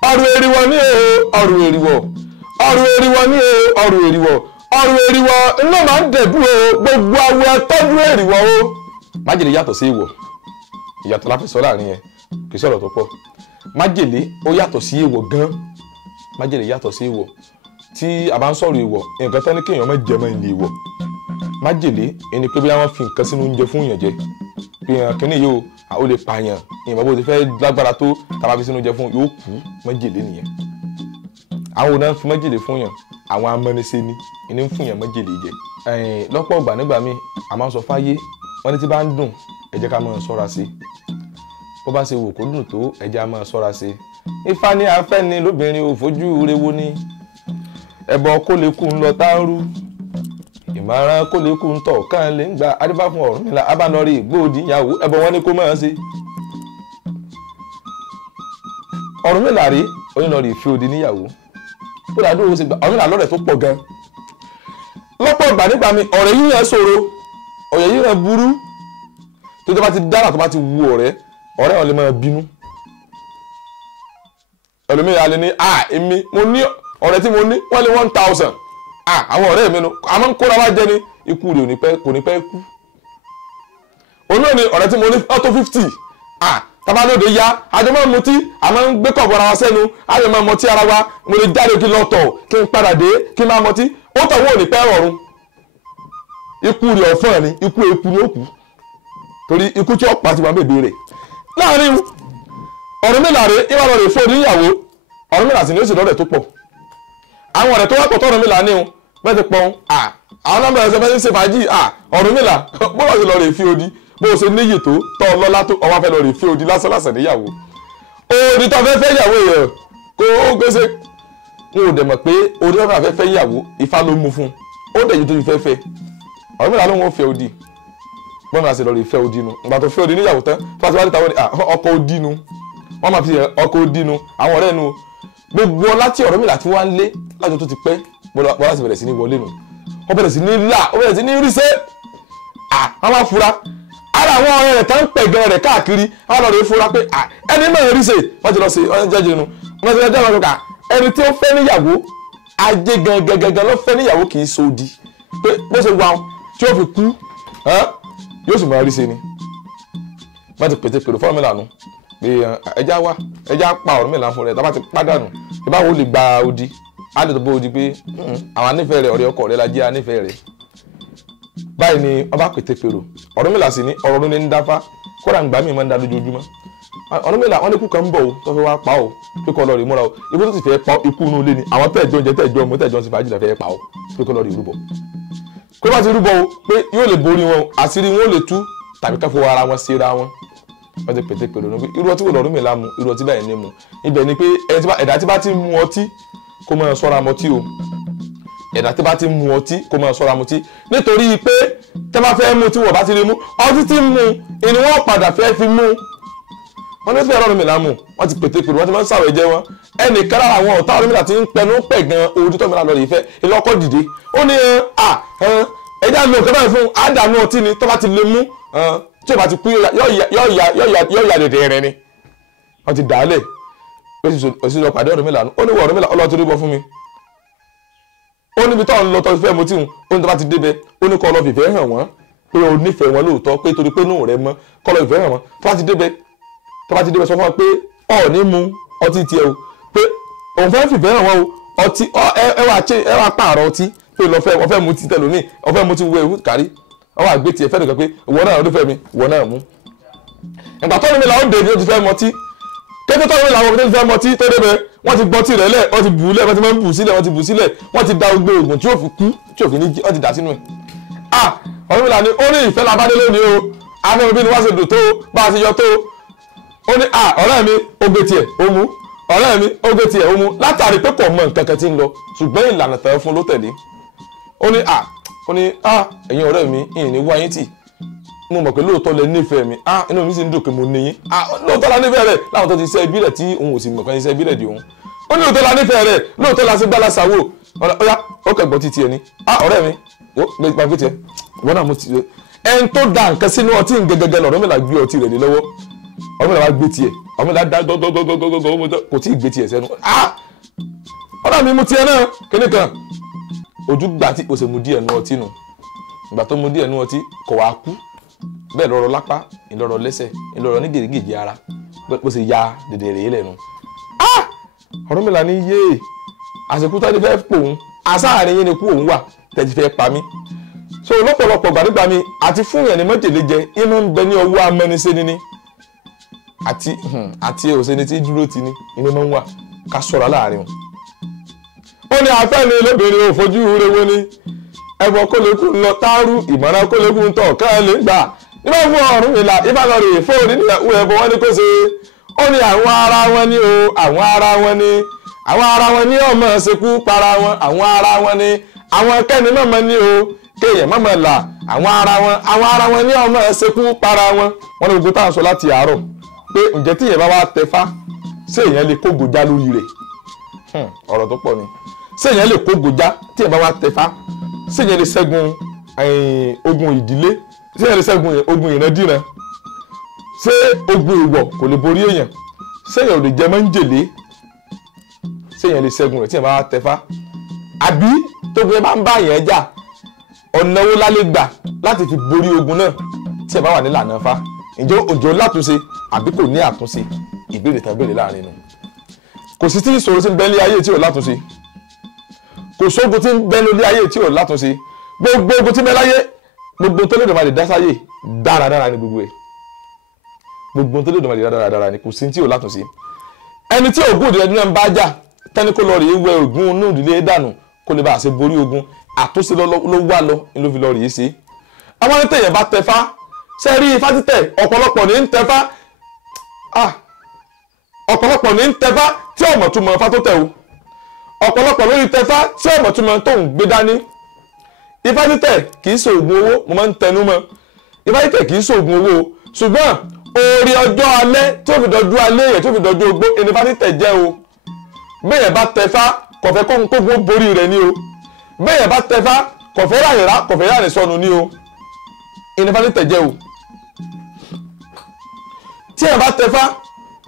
ọrùn eriwọ ní ọrùn eriwọ ọrùn eriwọ ní ọrùn eriwọ ọrùn eriwọ iná máa ń dẹ̀bú o gbogbo awo ẹtọ́jú eriwọ o májèlé yàtọ̀ sí ìwọ̀ ìyàtọ̀ láfi sọ láàrin yẹn kì í sọ̀rọ̀ tó pọ̀ májèlé ó yàtọ̀ sí ìwọ̀ gan májèlé yàtọ̀ sí ìwọ̀ tí a bá ń sọ̀rọ̀ ìwọ̀ nǹkan tán ní kéèyàn má jẹ mọ́ ilé ìwọ̀ májèlé ẹni pé bí wọ́n fi nǹkan sínú oúnjẹ fún yàn jẹ pé kíní yóò ó lè pààyàn ìyẹn bó ti fẹ́ lágbára tó tá a bá fi sínú oúnjẹ fún yóò kú májèlé nìyẹn àwọn ò náà fi májèlé fún yàn àwọn amọ́nisẹ́ ni ìní ń fún yàn májèlé jẹ lọ́pọ̀ ìgbà nígbà míì a máa ń sọ fáyé wọ́n ní tí bá ń dùn ẹ jẹ́ ká máa ṣọ́ra sí bó bá ṣe wò kó dùn tó ẹ jẹ́ á máa ṣọ́ra sí Ifá ní afẹ́ ni lóbìnrin ò fojú rewo ní ẹbọ kó lè kú ń lọ táárú ìmọ̀ràn kó lè kú ń tọ̀ kàn lè ń gba adébá fún Ọ̀rúnmìlà abánọrí ìgbóòdì ìyàwó ẹbọ wọn ni kó máa ṣe Ọ̀rúnmìlà rí onínàrí ìfẹ́ òdì níyàwó ó dàdú ó sì gba Ọ̀rúnmìlà lọ́rẹ̀ tó pọ̀ gan lọ́pọ̀ ìgbà nígbà mi ọ̀rẹ́ yíyan ṣòro ọ̀rẹ́ yíyan burú tó tó bá ti dára tó bá ti wu ọ̀rẹ́ wọn lè máa bínú ẹlòmíràn lè ní èmi mo ní ọ̀rẹ́ tí mo ní wọ́n lé 1000 àwọn ọ̀rẹ́ mi nu àmọ́ ń kóra wá jẹ́ ní ikú rẹ̀ kò ní pẹ́ kú olóòní ọ̀rẹ́ tí mo ní ọ̀tọ̀ 50 tabalóde ya àjọ máa ń mutí àmọ́ ń gbé kọ̀ọ̀bọ̀ ara wa sẹ́nu àjọ máa ń mọtí ara wa mo lè jáde kí n lọ tọ̀ kí n padà dé kí n máa mọtí ó tọ̀ wọ́n ò ní pẹ́ rọrùn ikú rẹ̀ ọ̀fọ́n ni ikú eku ni ó kú torí ikú tí ó pa ti wà bèbè rẹ̀ láàrin Ọ̀rúnmìlà rẹ̀ ìwà lọ rẹ̀ fún oníyàwó Ọ̀rúnmìlà sì ní ó sì lọ́rẹ̀ tó pọ̀ àwọn ọ̀rẹ́ tó wá pọ̀ tọ́rùnmìlà ní un bẹ́ẹ̀ ti pọ́n àwọn nọ́mbà ẹ̀sẹ̀ bẹ́ẹ̀ ń ṣe fàájì Ọ̀rúnmìlà bọ́lá ti lọ rè fi odi bó o ṣe níyì tó tọ́ ọlọ́lá tó ọwọ́ fẹ́ lọ rè fi odi lásánlásán níyàwó odi tó fẹ́ fẹ́ yàwó yẹn kó o gbèsè n ò dẹ̀ mọ̀ pé odi tó fẹ́ fẹ́ yàwó Ifá ló mú fún ó dẹ̀ yìí tó fi fẹ́ fẹ́ Ọ̀rúnmìlà ló ń fẹ́ odi bọ́lá ti lọ rè fẹ́ odi nu ìgbà tó fẹ́ odi níyàwó tán tó bá ti wá níta ọkọ̀ odi nu wọ́n máa fi ọkọ̀ odi nu àwọn ọ̀rẹ́ nu gbogbo ọlá tí Ọ̀rúnmìlà tí wọ́n ń lé lájọ tó ti pẹ́ bọ́lá sì bẹ̀rẹ̀ sí ní wọlé nù ó bẹ̀rẹ̀ sí ní là ó bẹ̀rẹ̀ sí ní ríṣẹ́ àwọn máa fura ara àwọn ọ̀rẹ́ rẹ̀ tán ń pẹ̀gàn rẹ̀ káàkiri àwọn ọ̀rẹ́ fura pé ẹni náà ríṣẹ́ wọ́n ti lọ sí ọ̀rẹ́ jẹ́jẹ́ nu wọ́n ti lọ jẹ́ ọ̀rẹ́ kà ẹni tí ó fẹ́ níyàwó ajé gangan ló fẹ́ níyàwó kì í sodi pé bó ṣe wà tí ó fi kú yóò sì máa ríṣẹ́ ni wọ́n ti pètè pèrò fọ́ọ̀mìlà nu pé ẹja pa Ọ̀rúnmìlà fún rẹ̀ tá bá ti pàdánù ìbáwo lè gba odi á lè tó bó odi pé àwọn anífẹ̀ẹ́ rẹ̀ ọ̀rẹ́ ọkọ rẹ̀ la jẹ́ anífẹ̀ẹ́ rẹ̀ báyìí ni wọ́n bá pété pèrò Ọ̀rúnmìlà sì ní ọ̀rọ̀ ló ní ń dáfá kódà ń gbà mí máa ń dá lójoojúmọ́ Ọ̀rúnmìlà wọ́n ní ikú kan ń bọ̀ o tó fẹ́ wá pa o pé kọ́ lọ rí múra o ikú tó sì fẹ́ pa ikú inú ilé ni àwọn tẹ̀jọ́ oúnjẹ tẹ̀jọ́ ọmọ tẹ̀jọ́ sí fàájì fẹ́ pa o pé kọ́ lọ rí rúbọ pé bá ti rúbọ o pé yóò lè borí wọn àṣírí wọn ò lè tú tàbí ká fọwọ́ ara wọn síra wọn wọ́n ti pété pèrò ní pé irú ọtí wo l'Ọ̀rúnmìlà mu irú ọtí báyìí ní mu ibẹ̀ ni pé ẹ̀dá tí bá ti mu ọtí kó máa ṣọ́ra mọtí o ẹ̀dá tí bá ti mu ọtí kó máa ṣọ́ra mọtí nítorí pé tẹ́ bá fẹ́ mu tí wọ́n bá ti lè mu ọtí tí mu ìní wọ́n padà fẹ́ fi mu wọ́n ní fẹ́ Ọ̀rúnmìlà mu wọ́n ti pété pèrò wọ́n ti máa ń sàwẹ̀ jẹ́ wọn ẹnìkan lára àwọn ọ̀tá Ọ̀rúnmìlà ti ń pẹnu pẹ̀ gan ojú tó mìíràn lọ rèé fẹ́ ìlọ́kọ̀ dìde ó ní ẹja lo nǹkan báyìí fún àdánù ọtí ni tó bá ti lè mú tí o bá ti kú yóò ya dèdè rẹ ni wọ́n ti dà á lẹ̀ ó sì lọ pàdé Ọ̀rúnmìlà ó ní wọ Ọ̀rúnmìlà ọlọ́ọ̀ tó rí bọ́ fún mi ó níbi tó ń lọ tó fẹ́ mo tí ń ó ní tó bá ti débẹ̀ ó ní kọ́ lọ fìfẹ́ hàn wọ́n pé o nífẹ̀ẹ́ wọn lóòótọ́ pé torí pé inú rẹ mọ́ kọ́ lọ fìfẹ́ hàn wọ́n tó bá ti débẹ̀ sọ fún wọn pé ọ̀ ní mu ọtí tiẹ̀ o pé òun fẹ́ fìfẹ́ hàn wọ́n o ọtí ẹ wá pààrọ̀ ọtí pé wọ́n fẹ́ mu ti tẹ̀lómi wọ́n fẹ́ mu ti wọ ewu kárí wọ́n wá gbé tiẹ̀ fẹ́ nìkan pé ìwọ náà ló fẹ́ mi ìwọ náà mú ìgbà tó Ọ̀rúnmìlà ó dé ní o ti fẹ́ mọtí kété tó Ọ̀rúnmìlà àwọn tó ti fẹ́ mọtí tó débẹ̀ wọ́n ti gbọ́ tí rẹ̀ lẹ̀ wọ́n ti bù ú lẹ̀ wọ́n ti máa ń bù sílẹ̀ wọ́n ti bù sílẹ̀ wọ́n ti da gbogbo oògùn tí yóò fi kú tí yóò fi ní wọ́n ti dà sínú ẹ̀. Ọ̀rúnmìlà ni ó ní ìfẹ́ labádé lónìí o àwọn òbí ni wọ́n ṣe dùn tó bá a ṣe yọ tó ó ní ọ̀rẹ́ mi ó gbé tiẹ̀ ó mú ọ̀rẹ́ mi ó gbé tiẹ̀ ó mú látàrí pé kò mọ nǹkan kan tí ń lọ ṣùgbọ́n ìlànà tẹ̀ fún ló tẹ̀lé ó ní ẹ̀yin ọ̀rẹ́ mi ìyìn ní wáyé tì mo mọ̀ pé lóòótọ́ lẹ nífẹ̀ẹ́ mi inú mi sì ń dùn pé mo ní yín lóòótọ́ la nífẹ̀ẹ́ rẹ̀ láwọn tó ti ṣe ibi rẹ̀ tí òun ò sì mọ̀ kan ṣe ibi rẹ̀ di òun ó ní lóòótọ́ la nífẹ̀ẹ́ rẹ̀ lóòótọ́ la sí gbálá sàwò ọ̀yá ó kẹ̀gbọ́n ti tiẹ̀ ni ọ̀rẹ́ mi ó gbà gbé tiẹ̀ ìwọ náà mo ti ẹni tó da nǹkan sínú ọtí gẹ́gẹ́gẹ́ l'Ọ̀rúnmìlà gbé ọtí rẹ̀ lé lọ́wọ́ Ọ̀rúnmìlà wá gbé tiẹ̀ Ọ̀rúnmìlà dá gọ́gọ́gọ́gọ́gọ́ kò tí ì gbé tiẹ̀ sẹ́nu ọ̀rẹ́ mi mu tiẹ̀ náà kíní kan ojú gbà tí o ṣe mu díẹ̀ nu ọtí nu ìgbà tó mu díẹ̀ nu ọtí kò wá kú bẹ́ẹ̀ lọ́rọ̀ lápá ìlọ́rọ̀ lẹ́sẹ̀ ìlọ́rọ̀ ní gèrègèjì ara bó ṣe ya dèdè rèé lẹ́nu. Ọ̀rúnmìlà ní yé àsìkò tó ti fẹ́ pòun àsáàrin yín ni kú òun wà tẹ́tí fẹ́ pa mí. so lọ́pọ̀lọpọ̀ gbàdúgbà mi àti fún yẹn ní májèlé jẹ iná ń bẹ ní ọwọ́ amẹ́nisẹ́ni ní àti òsèni tí dúró ti ní iná máa ń wà ká ṣọ́ra láàrin wọn. ó ní afẹ́ ni lóbìnrin ò fojú rewo ni ẹbọ kólekú ń lọ táárù ìmọ̀ràn kólekú ń tọ̀ káàlẹ́ gbà nígbà fún Ọ̀rúnmìlà ìbálòrè fóònù níyàwó ẹbọ wọn ni kò ṣe ó ní àwọn ara wọn ni o àwọn ara wọn ni àwọn ara wọn ni ọmọ ṣekú para wọn àwọn ara wọn ni àwọn kẹ́ni mọ̀mọ́ ni o kéèyàn mọ̀mọ́ là àwọn ara wọn ni ọmọ ṣekú para wọn. wọn ní gbogbo táwọn sọ láti àárọ̀ pé ǹjẹ́ tíyẹn bá wá tẹfá ṣé èèyàn lè kó gòjá lórí rẹ̀ ọ̀rọ̀ tó pọ̀ ni ṣé èèyàn lè kó gòjá tíyẹn bá wá tẹfá ṣé èèyàn lè ṣẹ́gun ogun ìdílé ṣé èèyàn lè ṣẹ́gun ogun ìrandíran ṣé ogun ìwọ̀ kò lè borí èèyàn ṣé èèyàn ò lè jẹ máńjèlé ṣé èèyàn lè ṣẹ́gun rẹ̀ tíyẹn bá wá tẹfá àbí tógun bá ń bá yẹn jà ọ̀nà wo la lè gbà láti fi borí ogun náà tíyẹn bá wà nílànà fa ǹjẹ́ òjò látúnṣe àbí kò ní àtúnṣe ìbéèrè tán béèrè láàrin nù. kò sí tí ìṣòro tí ń bẹ ní ayé tí ò látúnṣe kò sógun tí ń bẹ ní ayé tí ò látúnṣe gbogbo ogun tí ń bẹ láyé gbogbo tó lè dùn máa lè dá sáyé dáradára ní gbogbo ẹ̀ gbogbo tó lè dùn máa lè dá dáradára ní kò sí tí ò látúnṣe. ẹni tí ògùn ìdílé náà ń bá jà tẹ́ni kó lọ rèé wẹ ògùn inú ìdílé dànù kó lè bá a ṣe borí ogun àtúnṣe ló wà lọ ní ló fi lọ rèé ṣe. àwọn ẹni tẹ̀yẹ̀ bá tẹfá ṣe rí ifá títẹ̀ ọ̀pọ̀lọpọ̀ ní ń tẹfá ọ̀pọ̀lọpọ̀ ní ń tẹfá tí ọmọ túmọ̀ ifá tó tẹ̀ o ọ̀pọ̀lọpọ̀ lórí tẹfá tí ọmọ túmọ̀ tó ń gbé dání. ifá títẹ̀ kì í ṣoògùn owó mo máa ń tẹnu mọ́ ifá títẹ̀ kì í ṣoògùn owó ṣùgbọ́n orí ọjọ́ alẹ́ tí ó fi dọjú alẹ́ yẹn tí ó fi dọjú ogbó ẹni ifá títẹ̀ jẹ́ o bẹ́ẹ̀ bá tẹfá kọ̀fẹ́ kóńkóńkó borí rẹ̀ ni o bẹ́ẹ̀ bá tẹfá kọ̀fẹ́ ràyẹ̀rá kọ̀fẹ́ ràyẹ̀ sọnù ni o ẹni ifá títẹ̀ jẹ́ o tí ẹ bá tẹfá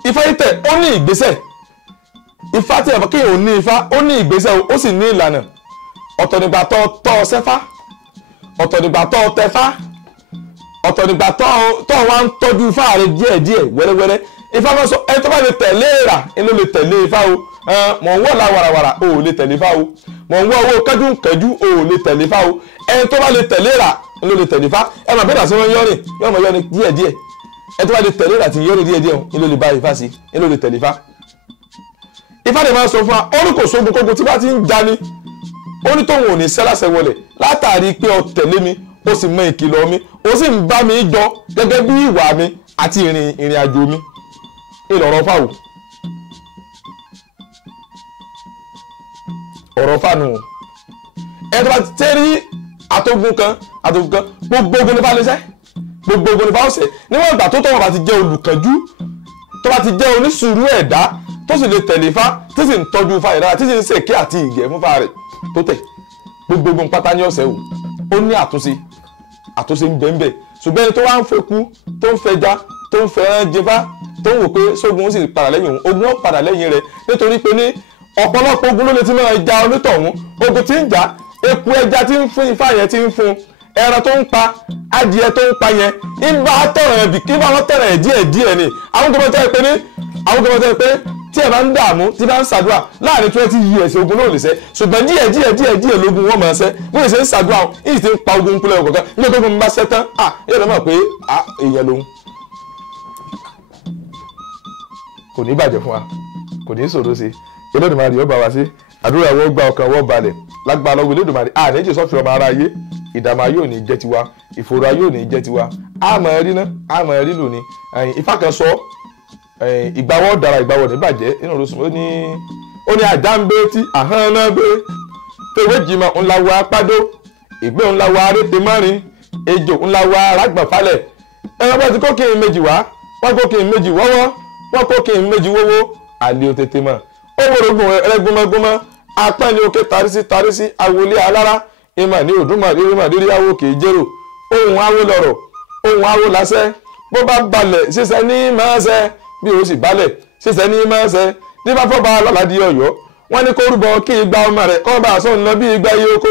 ifá títẹ̀ ó ní ìgbésẹ̀ ifá tí ẹ bá kéèyàn ní ifá ó ní ìgbésẹ̀ ó sì ní ìlànà ọ̀tọ̀ nígbà tó tọ́ sẹ́fá ọ̀tọ̀ nígbà tó tẹfá ọ̀tọ̀ nígbà tó wá ń tọ́jú ifá rẹ̀ díẹ̀díẹ̀ wẹ́rẹ́wẹ́rẹ́ ifá máa sọ ẹni tó bá lè tẹ̀lé rà inú lè tẹ̀lé ifá o mọ̀ ń wọ̀ la wàràwàrà o ò lè tẹ̀lé ifá o mọ̀ ń wọ̀ owó kẹ́jú o ò lè tẹ̀lé ifá o ẹni tó bá lè tẹ̀lé rà ló lè tẹ̀lé Ifá ẹ máa bẹ́ẹ̀ dà sí wọn yọrin yọ ọmọ yọrin díẹ̀díẹ̀ ẹ tó bá lè tẹ̀lé àti yọrin díẹ̀díẹ̀ ń ló lè bá Ifá sí ń ló lè tẹ̀lé Ifá. Ifá lè máa sọ fún wa ó ní kò sógun kógun tí bá ti ń ja ni ó ní tóun ò ní sẹ́láṣẹ wọlé látàrí pé ó tẹ̀lé mi ó sì mọ ìkìlọ̀ mi ó sì ń bá mi jọ gẹ́gẹ́ bí ìwà mi àti ìrìn àjò mi ìlọ̀rọ̀ fáwọ̀ ọ̀rọ̀ fáànù ẹ tó bá ti tẹ́rí àtògùn kan gbogbo ogun ní bá lè ṣẹ́ gbogbo ogun ní bá ọ̀sẹ̀ níwọ̀n ìgbà tó tọ́wọ́ bá ti jẹ́ olùkànjú tó bá ti jẹ́ onísùúrù ẹ̀dá tó sì lè tẹ̀lé Ifá tí sì ń tọ́jú Ifá ìdára tí sì ń ṣèké àti ìgẹ̀ fún Ifá rẹ̀ tó tẹ̀ gbogbo ogun pátá ní ọ̀sẹ̀ o ó ní àtúnṣe ń bẹ ń bẹ ṣùgbọ́n ẹni tó wá ń fẹ́ kú tó ń fẹ́ já tó ń fẹ́ jẹfá tó ń wò pé sógun ó sì padà lẹ́yìn òun ogun ó padà lẹ́yìn rẹ̀ nítorí pé ní ọ̀pọ̀lọpọ̀ ogun ló lè ti máa ja onítọ̀hún ogun tí ń jà eku ẹja tí ń fún Ifá yẹn tí ń fún ẹran tó ń pa adìẹ tó ń pa yẹn ìbá tọ̀rọ̀ ẹ̀bì kí bá wọn tọ̀rọ̀ ẹ̀ díẹ̀ ni àwọn tó bá tẹ́ pé ní àwọn tó bá tẹ́ pé tí ẹ bá ń dààmú tí bá ń ṣàdúrà láàrin 20 years ogun náà lè ṣẹ́ ṣùgbọ́n díẹ̀ lógun wọn máa ṣẹ́ bó ṣe ń ṣàdúrà yìí ti ń pa ogun kúlẹ̀ ọ̀kọ̀ọ̀kan nígbà tó gun bá ṣẹ́ tán yóò lọ́ mọ̀ pé èèyàn lòun kò ní bàjẹ́ fún wa kò ní ṣòro sí Olódùmarè yóò bá wa sí àdúrà wọ́n gba ọkàn wọ́n balẹ̀ lágbára lọ́wọ́ Olódùmarè àníjì sọ́fì ọmọ ara ayé ìdààmú ayé ò ní jẹ́ tiwa ìfòrò ayé ò ní jẹ́ tiwa àmọ́ rí ná àmọ́ rí lónìí Ifá kan sọ ìgbàwọ́ dára ìgbàwọ́ ní bàjẹ́ nínú oṣù ó ní àjà ń bẹ tí àhán náà bẹ tèwé jìmọ̀ ńlá wa apádó ìgbé ńlá wa arété márìn ejò ńlá wa arágbọ̀n falẹ̀ ẹran bá ti kó kìí méjì wá wọ́n kó kìí méjì wọ́wọ́ wọ́n kó kìí méjì wọ́wọ́ àlè òtètè mọ̀ ó wọ́rọ̀gùn ẹlẹ́gbọ́mọgbọ́mọ apá ní òkè tarísí awolé alára ìmọ̀ ní òdúnmọ̀dérí awo kìí jẹ́rò ohun awo lọ̀rọ̀ ohun awo lásẹ̀ bó bá balẹ̀ ṣiṣẹ́ ní máa ṣẹ́ bí o sì balẹ̀ ṣiṣẹ́ ní máa ṣẹ́ ní bá fọ́ bá lọ́ládì Ọ̀yọ́ wọ́n ní kó rúbọ kí igba ọmọ rẹ̀ kọ́ bá aṣọ ńlọ bí igba iye oko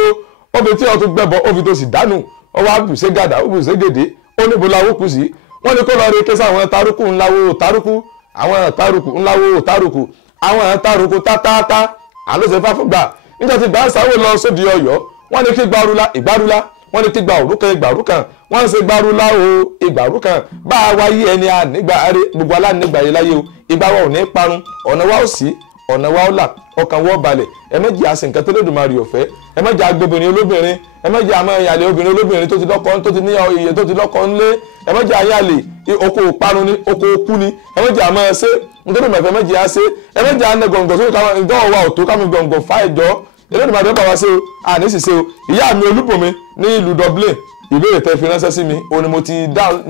obì tí ọtún gbẹbọ obì tó sì dánù ọwọ́ àbùsẹ̀ gàdá òbùsẹ̀ gèdè ó níbo la wókù sí wọ́n ní kó lọ rí kẹsà àwọn tarúkù ńláwó tarúkù àwọn tarúkù ńláwó tarúkù àwọn tarúkù tátátá àlóṣe fáfúgbà níjọ́ ti gbà ń sáwó lọ sódì Ọ̀yọ́ wọ́n ní kí gbarula ìgbárula wọ́n ní kí gba òrùkan ìgbàrúkan wọ́n ń ṣe gbarula o ìgbàrúkan bá a wáyé ẹni ànígbà rẹ gbogbo alánígbà yìí láyé o ìgbà wa ò ní parun ọ̀nà wa ò sí ọ̀nà wa ò là ọkàn wọ́ balẹ̀ ẹ má jẹ́ àṣẹ nǹkan tó Olódùmarè ọ̀fẹ́ ẹ má jẹ́ agbóbìnrin olóbìnrin ẹ má jẹ́ àmọ́ ìyàlẹ̀ obìnrin olóbìnrin tó ti lọ́kọ tó ti ní iye tó ti lọ́kọ ńlé ẹ má jẹ́ àyàlẹ̀ oko parun ni oko okú ni ẹ má jẹ́ àmọ́ ẹsẹ̀ nítorí mẹ̀fẹ́ má jẹ́ àṣẹ ẹ má jẹ́ àna gọ̀ǹgọ̀ sórí káwọn ìdánwò wa ò tó kámi gọ̀ǹgọ̀ fá ẹ̀jọ́ Olódùmarè bá wa ṣe o àní sì ṣe o ìyá mi Olúbùnmi ní ìlú Dublin ìbéèrè tẹ́ fi ránṣẹ́ sí mi òun ni mo ti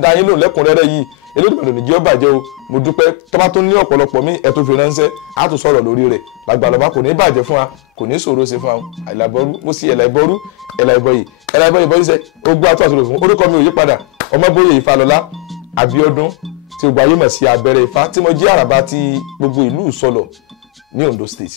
dá yín lò lẹ́kùnrẹ́rẹ́ yìí Olódùmarè ní jẹ́ ó bàjẹ́ o mo dúpẹ́ tó bá tún ní ọ̀pọ̀lọpọ̀ mi ẹ̀ tó fi ránṣẹ́ á tún sọ̀rọ̀ lórí rẹ̀ lágbàlọ́ba kò ní bàjẹ́ fún wa kò ní ṣòro ṣe fún wa àìlàbọ̀rú mo sì ẹ̀làìbọ̀rú ẹ̀làìbọ̀yì bọ́ ṣiṣẹ́ ogbó àtúwà sọ̀rọ̀ fún orúkọ mi ò yí padà Ọmọbóyè Ifálọlá Abíọ́dún tí gbogbo ayé mọ̀ sí abẹ́rẹ́ Ifá tí mo jẹ́ àràbá ti gbogbo ìlú Ìsọlọ̀ ní Ondo State.